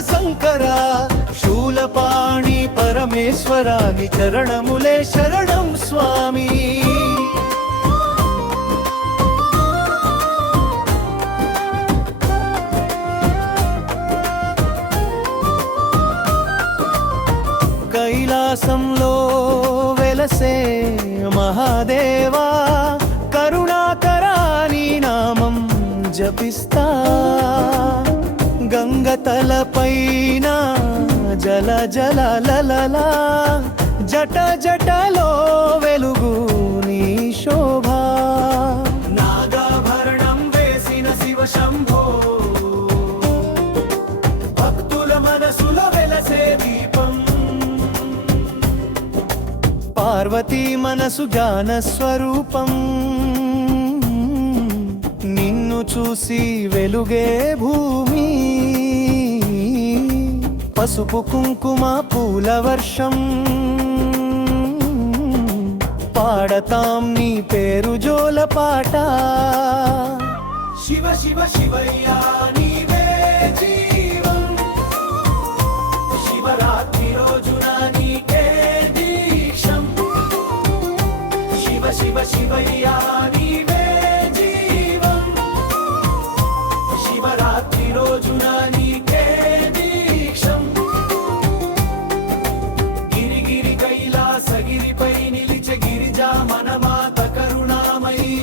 శంకరా శూలపాణి పరమేశ్వరాని చరణములే శరణం స్వామి. కైలాసంలో వెలసే మహాదేవా కరుణాకరాని నామం జపిస్తా. గంగతలపైన జల జల లలలా జట జటలో వెలుగు నీ శోభా. నాగాభరణం వేసిన శివ శంభో భక్తుల మనసుల వెలసే దీపం. పార్వతీ మనసు జ్ఞాన స్వరూపం. నిన్ను చూసి వెలుగే భూమి. పసుపు కుంకుమ పూల వర్షం పాడతాం నీ పేరు జోల పాట. శివ శివ శివయ్యా నీవే జీవం. శివరాత్రి రోజున నీకే దీక్షం. శివ శివ శివయ్యా నీవే జీవం. శివరాత్రి రోజున నీకే దీక్షం. గిరిగిరి కైలాసగిరిపై నిలిచే గిరిజా మనమాత కరుణామయి.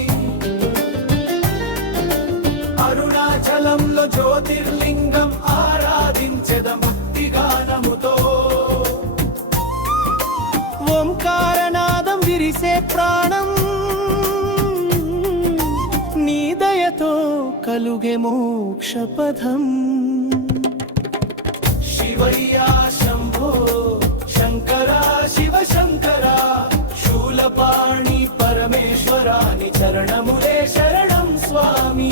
అరుణాచలంలో జ్యోతిర్లింగం ఆరాధించెద ముక్తిగానముతో. ఓంకారనాదం విరిసే ప్రాణం. నీ దయతో కలుగే మోక్షపథం. శివయ్యా శంభో శంకరా శివ శంకరా శూలపాణి పరమేశ్వరాని చరణములే శరణం స్వామి.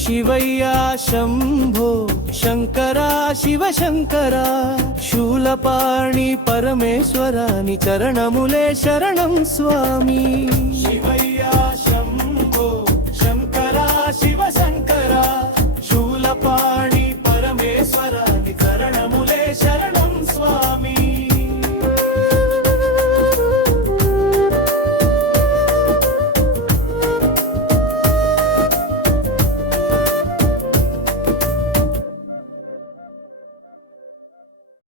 శివయ్యా శంభో శంకరా శివ శంకరా శూలపాణి పరమేశ్వరాని చరణములే శరణం స్వామి.